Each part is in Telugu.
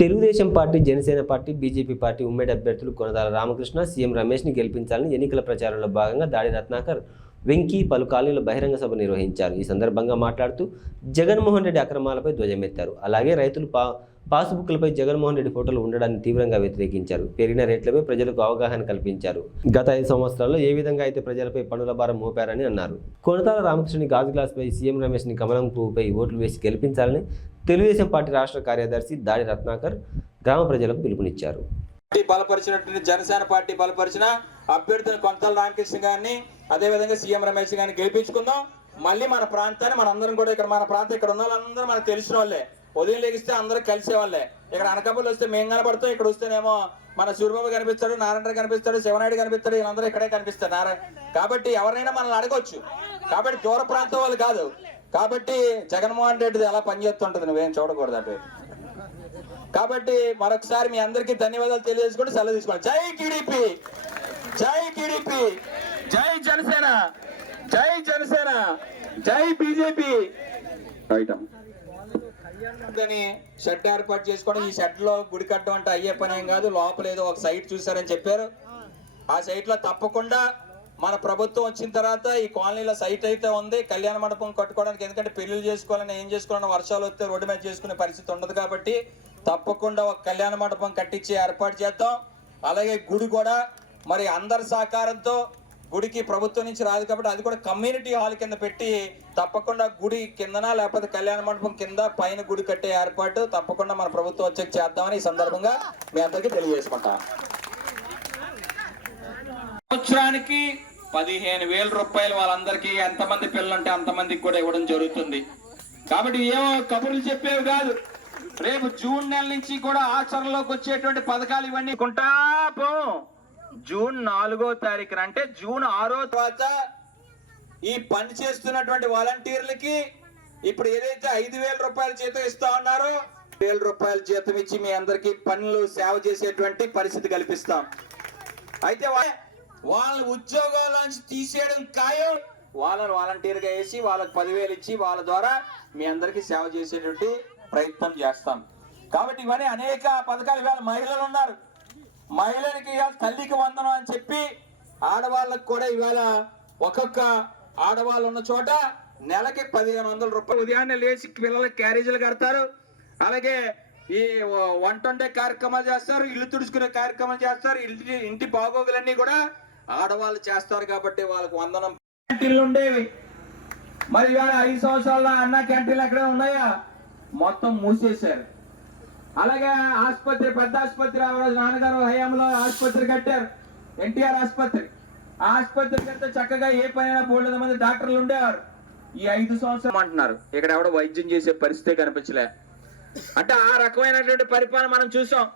Telugu Desam party Janasena party BJP party ఉమ్మడి అభ్యర్థులు కొనదాల రామకృష్ణ సీఎం రమేష్ని గెలిపించాలని ఎన్నికల ప్రచారంలో భాగంగా దాడి రత్నాకర్ వెంకీ పలు కాలనీలో బహిరంగ సభ నిర్వహించారు. ఈ సందర్భంగా మాట్లాడుతూ జగన్మోహన్ రెడ్డి అక్రమాలపై ధ్వజమెత్తారు. అలాగే రైతులు పా పాస్బుక్లపై జగన్మోహన్ రెడ్డి ఫోటోలు ఉండడాన్ని తీవ్రంగా వ్యతిరేకించారు. పెరిగిన రేట్లపై ప్రజలకు అవగాహన కల్పించారు. గత ఐదు సంవత్సరాల్లో ఏ విధంగా అయితే ప్రజలపై పనుల భారం మోపారని అన్నారు. కొనతాల రామకృష్ణని గాజు గ్లాస్పై సీఎం రమేష్ని కమలం పువ్వుపై ఓట్లు వేసి గెలిపించాలని తెలుగుదేశం పార్టీ రాష్ట్ర కార్యదర్శి దాడి రత్నాకర్ గ్రామ ప్రజలకు పిలుపునిచ్చారు. పార్టీ బలపరిచినటువంటి జనసేన పార్టీ బలపరిచిన అభ్యర్థులు కొంతల రామకృష్ణ గారిని అదేవిధంగా సీఎం రమేష్ గారిని గెలిపించుకుందాం. మళ్ళీ మన ప్రాంతాన్ని మనందరం కూడా ఇక్కడ మన ప్రాంతం ఇక్కడ ఉన్న వాళ్ళందరూ మనకు తెలిసిన వాళ్ళే. ఉదయం లేగిస్తే అందరూ కలిసే వాళ్ళే. ఇక్కడ అనకాపల్లి వస్తే మేము కనబడతాం ఇక్కడ వస్తేనేమో మన సూర్యబాబు కనిపిస్తాడు నారాయణ కనిపిస్తాడు శివనాయుడు కనిపిస్తాడు వీళ్ళందరూ ఇక్కడే కనిపిస్తారు. నారాయణ కాబట్టి ఎవరైనా మనల్ని అడగొచ్చు. కాబట్టి దూర ప్రాంతం వాళ్ళు కాదు. కాబట్టి జగన్మోహన్ రెడ్డిది ఎలా పనిచేస్తుంటది నువ్వేం చూడకూడదు అటు కాబట్టి మరొకసారి మీ అందరికీ ధన్యవాదాలు తెలియజేసుకుంటూ సెలవు తీసుకోండి జై టీడీపీ! జై టీడీపీ! జై జనసేన! జై జనసేన! జై బీజేపీ! రైటమ్. అని షెడ్ ఏర్పాటు చేసుకోవడం ఈ షెడ్లో గుడి కట్టడం అంటే అయ్యే పని ఏం కాదు. లోపల ఏదో ఒక సైట్ చూసారని చెప్పారు. ఆ సైట్లో తప్పకుండా మన ప్రభుత్వం వచ్చిన తర్వాత ఈ కాలనీలో సైట్ అయితే ఉంది. కళ్యాణ మండపం కట్టుకోవడానికి ఎందుకంటే పెళ్ళిళ్ళు చేసుకోవాలని ఏం చేసుకోవాలని వర్షాలు వస్తే రోడ్డు మీద చేసుకునే పరిస్థితి ఉండదు కాబట్టి తప్పకుండా ఒక కళ్యాణ మండపం కట్టించి ఏర్పాటు చేద్దాం. అలాగే గుడి కూడా మరి అందరి సహకారంతో గుడికి ప్రభుత్వం నుంచి రాదు కాబట్టి అది కూడా కమ్యూనిటీ హాల్ కింద పెట్టి తప్పకుండా గుడి కిందన లేకపోతే కళ్యాణ మండపం కింద పైన గుడి కట్టే ఏర్పాటు తప్పకుండా మన ప్రభుత్వం వచ్చే చేద్దామని ఈ సందర్భంగా మీ అందరికీ తెలియజేసుకుంటాం. సంవత్సరానికి పదిహేను వేల రూపాయలు వాళ్ళందరికీ ఎంతమంది పిల్లలు ఉంటే అంతమందికి కూడా ఇవ్వడం జరుగుతుంది. కాబట్టి ఏమో కబుర్లు చెప్పేవి కాదు. రేపు జూన్ నెల నుంచి కూడా ఆచరణలోకి వచ్చేటువంటి పథకాలు ఇవన్నీ కొంటా జూన్ నాలుగో తారీఖున అంటే జూన్ ఆరో తర్వాత ఈ పని చేస్తున్నటువంటి వాలంటీర్లకి ఇప్పుడు ఏదైతే ఐదు వేల రూపాయల జీతం ఇస్తా ఉన్నారో వేల రూపాయల జీతం ఇచ్చి మీ అందరికి పనులు సేవ చేసేటువంటి పరిస్థితి కల్పిస్తాం. అయితే వా- వాళ్ళ ఉద్యోగాల నుంచి తీసేయడం ఖాయం. వాళ్ళని వాలంటీర్గా వేసి వాళ్ళకి పదివేలు ఇచ్చి వాళ్ళ ద్వారా మీ అందరికీ సేవ చేసేటువంటి ప్రయత్నం చేస్తాం. కాబట్టి ఇవన్నీ అనేక పథకాలు ఇవాళ మహిళలు ఉన్నారు. మహిళలకి ఇవాళ తల్లికి వందనం అని చెప్పి ఆడవాళ్ళకి కూడా ఇవాళ ఒక్కొక్క ఆడవాళ్ళు ఉన్న చోట నెలకి పదిహేను వందల రూపాయలు ఉదయాన్నే లేచి పిల్లలకి క్యారేజీలు కడతారు. అలాగే ఈ వంట వండే కార్యక్రమాలు చేస్తారు ఇల్లు తుడుచుకునే కార్యక్రమాలు చేస్తారు ఇంటి ఇంటి బాగోగులన్నీ కూడా ఆడవాళ్ళు చేస్తారు కాబట్టి వాళ్ళకి వందనం. క్యాంటీన్లు ఉండేవి. మరి ఇవాళ ఐదు సంవత్సరాల అన్న క్యాంటీన్లు ఎక్కడ ఉన్నాయా? మొత్తం మూసేశారు. అలాగే ఆసుపత్రి పెద్ద ఆసుపత్రి ఆ రోజు నాన్నగారు హయాంలో ఆసుపత్రి కట్టారు. ఎన్టీఆర్ ఆసుపత్రి. ఆసుపత్రి కడితే చక్కగా ఏ పనైనా బోల్డ్ మంది డాక్టర్లు ఉండేవారు. ఈ ఐదు సంవత్సరం అంటున్నారు ఇక్కడ ఎవడో వైద్యం చేసే పరిస్థితే కనిపించలే. అంటే ఆ రకమైనటువంటి పరిపాలన మనం చూసాం.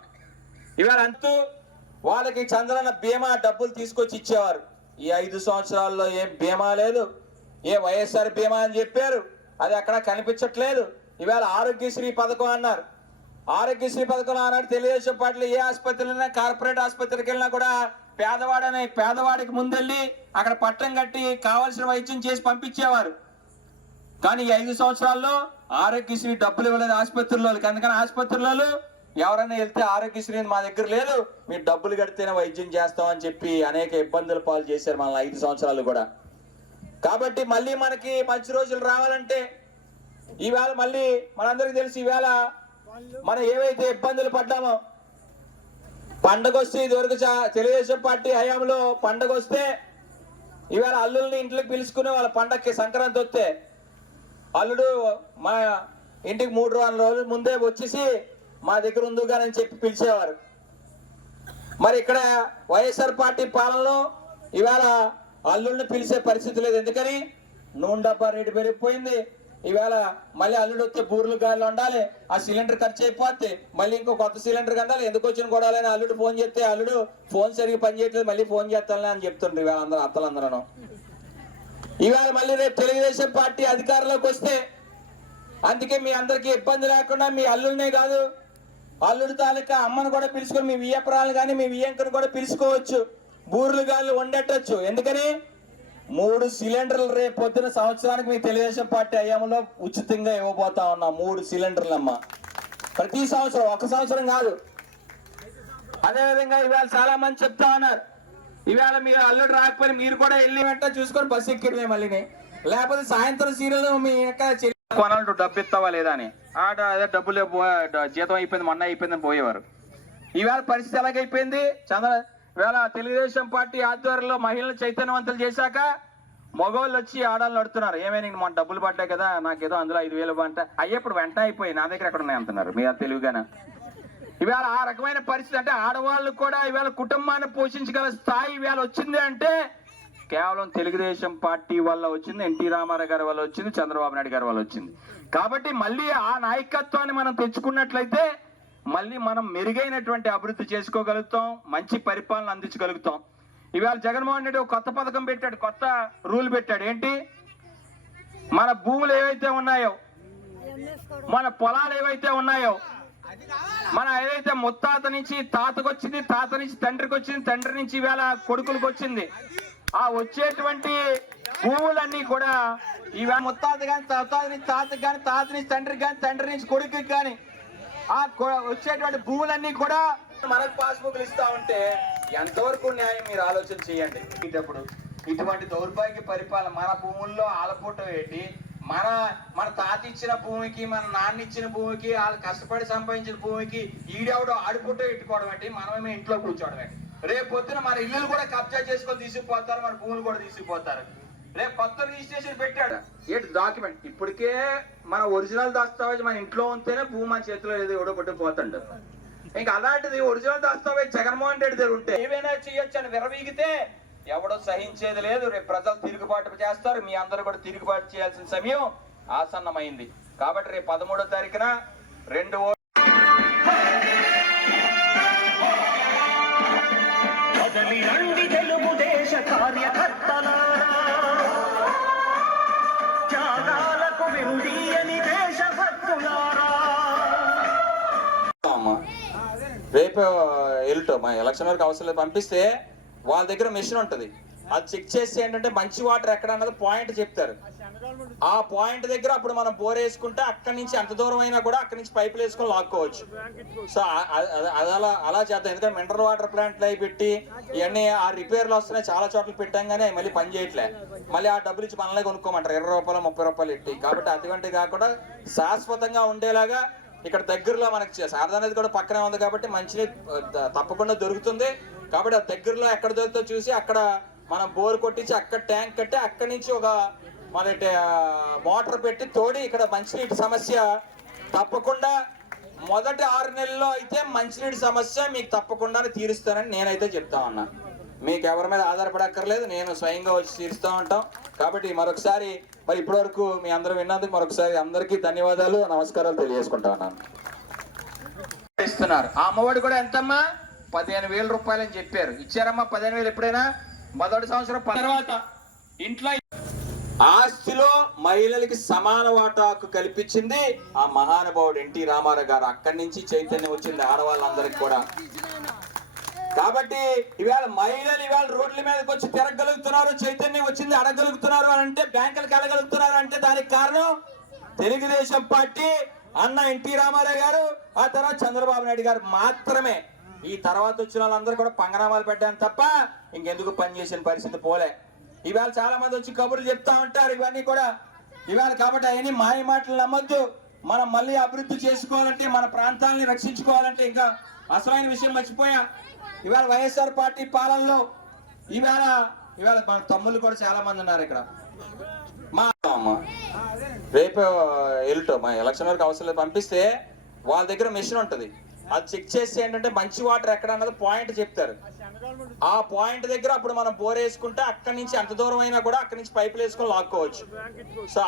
ఇవాళ అంతూ వాళ్ళకి చంద్రన్న బీమా డబ్బులు తీసుకొచ్చి ఇచ్చేవారు. ఈ ఐదు సంవత్సరాల్లో ఏం బీమా లేదు ఏ వైఎస్ఆర్ బీమా అని చెప్పారు. అది అక్కడ కనిపించట్లేదు. ఈవేళ ఆరోగ్యశ్రీ పథకం అన్నారు. ఆరోగ్యశ్రీ పథకం ఆనాడు తెలుగుదేశం పార్టీలో ఏ ఆసుపత్రిలో కార్పొరేట్ ఆసుపత్రికి వెళ్ళినా కూడా పేదవాడని పేదవాడికి ముందెళ్ళి అక్కడ పట్టం కట్టి కావాల్సిన వైద్యం చేసి పంపించేవారు. కానీ ఈ ఐదు సంవత్సరాల్లో ఆరోగ్యశ్రీ డబ్బులు ఇవ్వలేదు ఆసుపత్రుల్లో అందుకని ఆసుపత్రులలో ఎవరైనా వెళ్తే ఆరోగ్యశ్రీ మా దగ్గర లేదు మీరు డబ్బులు కడితేనే వైద్యం చేస్తామని చెప్పి అనేక ఇబ్బందుల పాలు చేశారు మన ఐదు సంవత్సరాలు కూడా. కాబట్టి మళ్ళీ మనకి మంచి రోజులు రావాలంటే ఈవేళ మళ్ళీ మనందరికీ తెలిసి ఈవేళ మనం ఏవైతే ఇబ్బందులు పడ్డామో పండగ వస్తే ఇదివరకు తెలుగుదేశం పార్టీ హయాంలో పండగ వస్తే ఈవేళ అల్లుల్ని ఇంట్లోకి పిలుచుకుని వాళ్ళ పండగకి సంక్రాంతి వస్తే అల్లుడు మా ఇంటికి మూడు నాలుగు రోజుల ముందే వచ్చేసి మా దగ్గర ఉందిగానని చెప్పి పిలిచేవారు. మరి ఇక్కడ వైఎస్ఆర్ పార్టీ పాలనలో ఇవాళ అల్లుడిని పిలిచే పరిస్థితి లేదు. ఎందుకని? నూనె డబ్బా రేటు పెరిగిపోయింది. ఇవాళ మళ్ళీ అల్లుడు వస్తే బూర్లు గాలిలో ఉండాలి. ఆ సిలిండర్ ఖర్చు అయిపోతే మళ్ళీ ఇంకో కొత్త సిలిండర్ కందాలి ఎందుకు వచ్చిన గొడవలని అల్లుడు ఫోన్ చేస్తే అల్లుడు ఫోన్ సరిగ్గా పని చేయట్లేదు. మళ్ళీ ఫోన్ చేస్తానని అని చెప్తుండ్రు ఇవాళ అందరూ అత్తలందరూ ఇవాళ మళ్ళీ రేపు తెలుగుదేశం పార్టీ అధికారంలోకి వస్తే అందుకే మీ అందరికీ ఇబ్బంది లేకుండా మీ అల్లుడినే కాదు అల్లుడు తాలూకా అమ్మను కూడా పిలుచుకొని మీ వియ్యపురాలు కానీ మీ వియ్యంకను కూడా పిలుచుకోవచ్చు. బూర్లు గాళ్ళు వండెట్టచ్చు ఎందుకని? మూడు సిలిండర్లు రేపు పొద్దున సంవత్సరానికి మీ తెలుగుదేశం పార్టీ అయ్యాములో ఉచితంగా ఇవ్వబోతా ఉన్నాం. మూడు సిలిండర్లు అమ్మ ప్రతి సంవత్సరం ఒక సంవత్సరం కాదు. అదేవిధంగా ఇవాళ చాలా మంది చెప్తా ఉన్నారు. ఇవాళ మీరు అల్లుడు రాకపోయి మీరు కూడా వెళ్ళి వెంట చూసుకొని బస్సు ఎక్కిడమే మళ్ళీ లేకపోతే సాయంత్రం సీరియల్ మీ యొక్క కొనాలంటూ డబ్బు ఇస్తావా లేదా అని. ఆడ అదే డబ్బులు జీతం అయిపోయింది మొన్న అయిపోయిందని పోయేవారు. ఈవేళ పరిస్థితి ఎలాగైపోయింది? చంద్ర వేళ తెలుగుదేశం పార్టీ ఆధ్వర్యంలో మహిళలు చైతన్యవంతులు చేశాక మగవాళ్ళు వచ్చి ఆడాలని నడుతున్నారు. ఏమైనా మన డబ్బులు పడ్డాయి కదా నాకేదో అందులో ఐదు వేలు అంటే అయ్యప్పుడు వెంట అయిపోయి నా దగ్గర ఎక్కడ ఉన్నాయి అంటున్నారు మీ తెలివిగానే? ఇవాళ ఆ రకమైన పరిస్థితి అంటే ఆడవాళ్ళు కూడా ఇవాళ కుటుంబాన్ని పోషించగల స్థాయి ఇవాళ వచ్చింది అంటే కేవలం తెలుగుదేశం పార్టీ వల్ల వచ్చింది ఎన్టీ రామారావు గారి వల్ల వచ్చింది చంద్రబాబు నాయుడు గారి వల్ల వచ్చింది. కాబట్టి మళ్ళీ ఆ నాయకత్వాన్ని మనం తెచ్చుకున్నట్లయితే మళ్ళీ మనం మెరుగైనటువంటి అభివృద్ధి చేసుకోగలుగుతాం మంచి పరిపాలన అందించగలుగుతాం. ఇవాళ జగన్మోహన్ రెడ్డి ఒక కొత్త పథకం పెట్టాడు కొత్త రూల్ పెట్టాడు. ఏంటి? మన భూములు ఏవైతే ఉన్నాయో మన పొలాలు ఏవైతే ఉన్నాయో మన ఏదైతే ముత్తాత నుంచి తాతకొచ్చింది తాత నుంచి తండ్రికి వచ్చింది తండ్రి నుంచి ఇవాళ కొడుకులకు వచ్చింది ఆ వచ్చేటువంటి భూములన్నీ కూడా ఇవే ముత్తాత కానీ తాత నుంచి తాతకి కానీ తాత నుంచి తండ్రికి కానీ తండ్రి నుంచి కొడుకుకి కానీ ఆ కొ- వచ్చేటువంటి భూములన్నీ కూడా మనకు పాస్బుక్లు ఇస్తా ఉంటే ఎంతవరకు న్యాయం మీరు ఆలోచన చేయండి. ఇటప్పుడు ఇటువంటి దౌర్భాగ్య పరిపాలన మన భూముల్లో ఆలపోటం ఏంటి మన మన తాత ఇచ్చిన భూమికి మన నాన్న ఇచ్చిన భూమికి వాళ్ళు కష్టపడి సంపాదించిన భూమికి ఈడెవడో ఆడుకుంటూ ఎట్టుకోవడం ఏంటి మనమేమో ఇంట్లో కూర్చోవడం ఏంటి రేపు పొద్దున మన ఇల్లులు కూడా కబ్జా చేసుకొని తీసుకుపోతారు మన భూములు కూడా తీసుకుపోతారు రేపు కొత్త రిజిస్ట్రేషన్ పెట్టాడు. ఏంటి డాక్యుమెంట్ ఇప్పటికే మన ఒరిజినల్ దస్తావేజ్ మన ఇంట్లో ఉంటేనే భూమి మన చేతిలో ఏదో ఎవడో పట్టుకుపోతాడు ఇంకా అలాంటిది ఒరిజినల్ దస్తావేజ్ జగన్మోహన్ రెడ్డి దగ్గర ఉంటే ఏమైనా చేయొచ్చు అని విరవీగితే ఎవడో సహించేది లేదు. రేపు ప్రజలు తిరుగుబాటు చేస్తారు. మీ అందరూ కూడా తిరుగుబాటు చేయాల్సిన సమయం ఆసన్నమైంది. కాబట్టి రేపు పదమూడో తారీఖున రెండు రేపు ఎల్టో మా ఎలక్షన్ వరకు అవసరం లేదు. పంపిస్తే వాళ్ళ దగ్గర మెషిన్ ఉంటుంది. అది చెక్ చేసి ఏంటంటే మంచి వాటర్ ఎక్కడ అన్నది పాయింట్ చెప్తారు. ఆ పాయింట్ దగ్గర అప్పుడు మనం బోర్ వేసుకుంటే అక్కడి నుంచి ఎంత దూరం అయినా కూడా అక్కడి నుంచి పైపులు వేసుకొని లాక్కోవచ్చు. సో అది అలా అలా చేద్దాం. ఎందుకంటే మినరల్ వాటర్ ప్లాంట్లు అవి పెట్టి ఇవన్నీ ఆ రిపేర్లు వస్తున్నాయి. చాలా చోట్ల పెట్టాం కానీ మళ్ళీ పని చేయట్లే. మళ్ళీ ఆ డబ్బులు ఇచ్చి మనలే కొనుక్కోమంటారు. ఇరవై రూపాయలు ముప్పై రూపాయలు ఇట్టి. కాబట్టి అటువంటి కాకుండా శాశ్వతంగా ఉండేలాగా ఇక్కడ దగ్గరలో మనకి శారదా నది కూడా పక్కనే ఉంది కాబట్టి మంచినీరు తప్పకుండా దొరుకుతుంది. కాబట్టి ఆ దగ్గరలో ఎక్కడ దొరుకుతుందో చూసి అక్కడ మనం బోర్ కొట్టించి అక్కడ ట్యాంక్ కట్టి అక్కడి నుంచి ఒక మన మోటార్ పెట్టి తోడి ఇక్కడ మంచినీటి సమస్య తప్పకుండా మొదటి ఆరు నెలల్లో అయితే మంచినీటి సమస్య మీకు తప్పకుండా తీరుస్తానని నేనైతే చెప్తా ఉన్నా. మీకు ఎవరి మీద ఆధారపడక్కర్లేదు నేను స్వయంగా వచ్చి తీరుస్తూ ఉంటాం. కాబట్టి మరొకసారి మరి ఇప్పటివరకు మీ అందరూ విన్నందుకు మరొకసారి అందరికీ ధన్యవాదాలు నమస్కారాలు తెలియజేసుకుంటా ఉన్నాను. ఇస్తున్నారు. ఆ అమ్మఒడి కూడా ఎంతమ్మా? పదిహేను వేల రూపాయలు అని చెప్పారు. ఇచ్చారమ్మా పదిహేను వేలు ఎప్పుడైనా? మొదటి సంవత్సరం తర్వాత ఇంట్లో ఆస్తిలో మహిళలకి సమాన వాటా హక్కు కల్పించింది ఆ మహానుభావుడు ఎన్టీ రామారావు గారు. అక్కడి నుంచి చైతన్యం వచ్చింది ఆడవాళ్ళందరికి కూడా. కాబట్టి ఇవాళ మహిళలు ఇవాళ రోడ్ల మీదకి వచ్చి తిరగలుగుతున్నారు చైతన్యం వచ్చింది అడగలుగుతున్నారు అని అంటే బ్యాంకులకు వెళ్ళగలుగుతున్నారు అంటే దానికి కారణం తెలుగుదేశం పార్టీ అన్న ఎన్టీ రామారావు గారు ఆ తర్వాత చంద్రబాబు నాయుడు గారు మాత్రమే. ఈ తర్వాత వచ్చిన వాళ్ళందరూ కూడా పంగనామాలు పెట్టాను తప్ప ఇంకెందుకు పనిచేసిన పరిస్థితి పోలే. ఇవాళ చాలా మంది వచ్చి కబుర్లు చెప్తా ఉంటారు ఇవన్నీ కూడా. ఇవాళ కాబట్టి అవన్నీ మాయ మాటలు నమ్మొద్దు. మనం మళ్ళీ అభివృద్ధి చేసుకోవాలంటే మన ప్రాంతాలని రక్షించుకోవాలంటే ఇంకా అసలైన విషయం మర్చిపోయా. ఇవాళ వైఎస్ఆర్ పార్టీ పాలనలో ఇవాళ ఇవాళ మన తమ్ముళ్ళు కూడా చాలా మంది ఉన్నారు ఇక్కడ. మా అమ్మ. రేపు ఎల్టో మా ఎలక్షన్ వరకు అవసరం లేదు. పంపిస్తే వాళ్ళ దగ్గర మెషిన్ ఉంటుంది. అది చెక్ చేసి ఏంటంటే మంచి వాటర్ ఎక్కడ అన్నది పాయింట్ చెప్తారు. ఆ పాయింట్ దగ్గర అప్పుడు మనం బోర్ వేసుకుంటే అక్కడి నుంచి ఎంత దూరం అయినా కూడా అక్కడి నుంచి పైపులు వేసుకొని లాక్కోవచ్చు. సో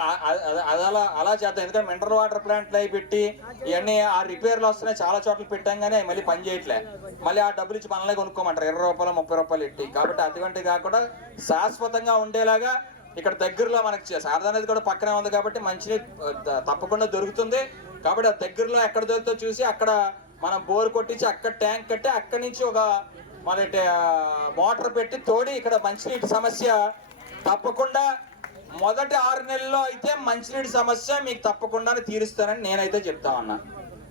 అలా అలా చేద్దాం. ఎందుకంటే మినరల్ వాటర్ ప్లాంట్లు అవి పెట్టి ఇవన్నీ ఆ రిపేర్లు వస్తున్నాయి. చాలా చోట్ల పెట్టాం కానీ మళ్ళీ పని చేయట్లే. మళ్ళీ ఆ డబ్బులు ఇచ్చి మనల్ని కొనుక్కోమంటారు. ఇరవై రూపాయలు ముప్పై రూపాయలు ఇట్టి కాబట్టి అటువంటి కాకుండా శాశ్వతంగా ఉండేలాగా ఇక్కడ దగ్గరలో మనకి చే- శారదా నది కూడా పక్కనే ఉంది కాబట్టి మంచినీరు తప్పకుండా దొరుకుతుంది. కాబట్టి ఆ దగ్గరలో ఎక్కడ దొరికితే చూసి అక్కడ మనం బోర్ కొట్టించి అక్కడ ట్యాంక్ కట్టి అక్కడి నుంచి ఒక మన మోటార్ పెట్టి తోడి ఇక్కడ మంచినీటి సమస్య తప్పకుండా మొదటి ఆరు నెలల్లో అయితే మంచినీటి సమస్య మీకు తప్పకుండా తీరుస్తానని నేనైతే చెప్తా ఉన్నా.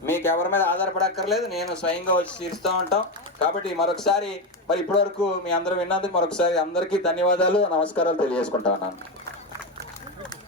మీకు ఎవరి మీద ఆధారపడక్కర్లేదు నేను స్వయంగా వచ్చి తీరుస్తూ ఉంటాం. కాబట్టి మరొకసారి మరి ఇప్పటివరకు మీ అందరూ విన్నందుకు మరొకసారి అందరికీ ధన్యవాదాలు నమస్కారాలు తెలియజేసుకుంటా ఉన్నాను.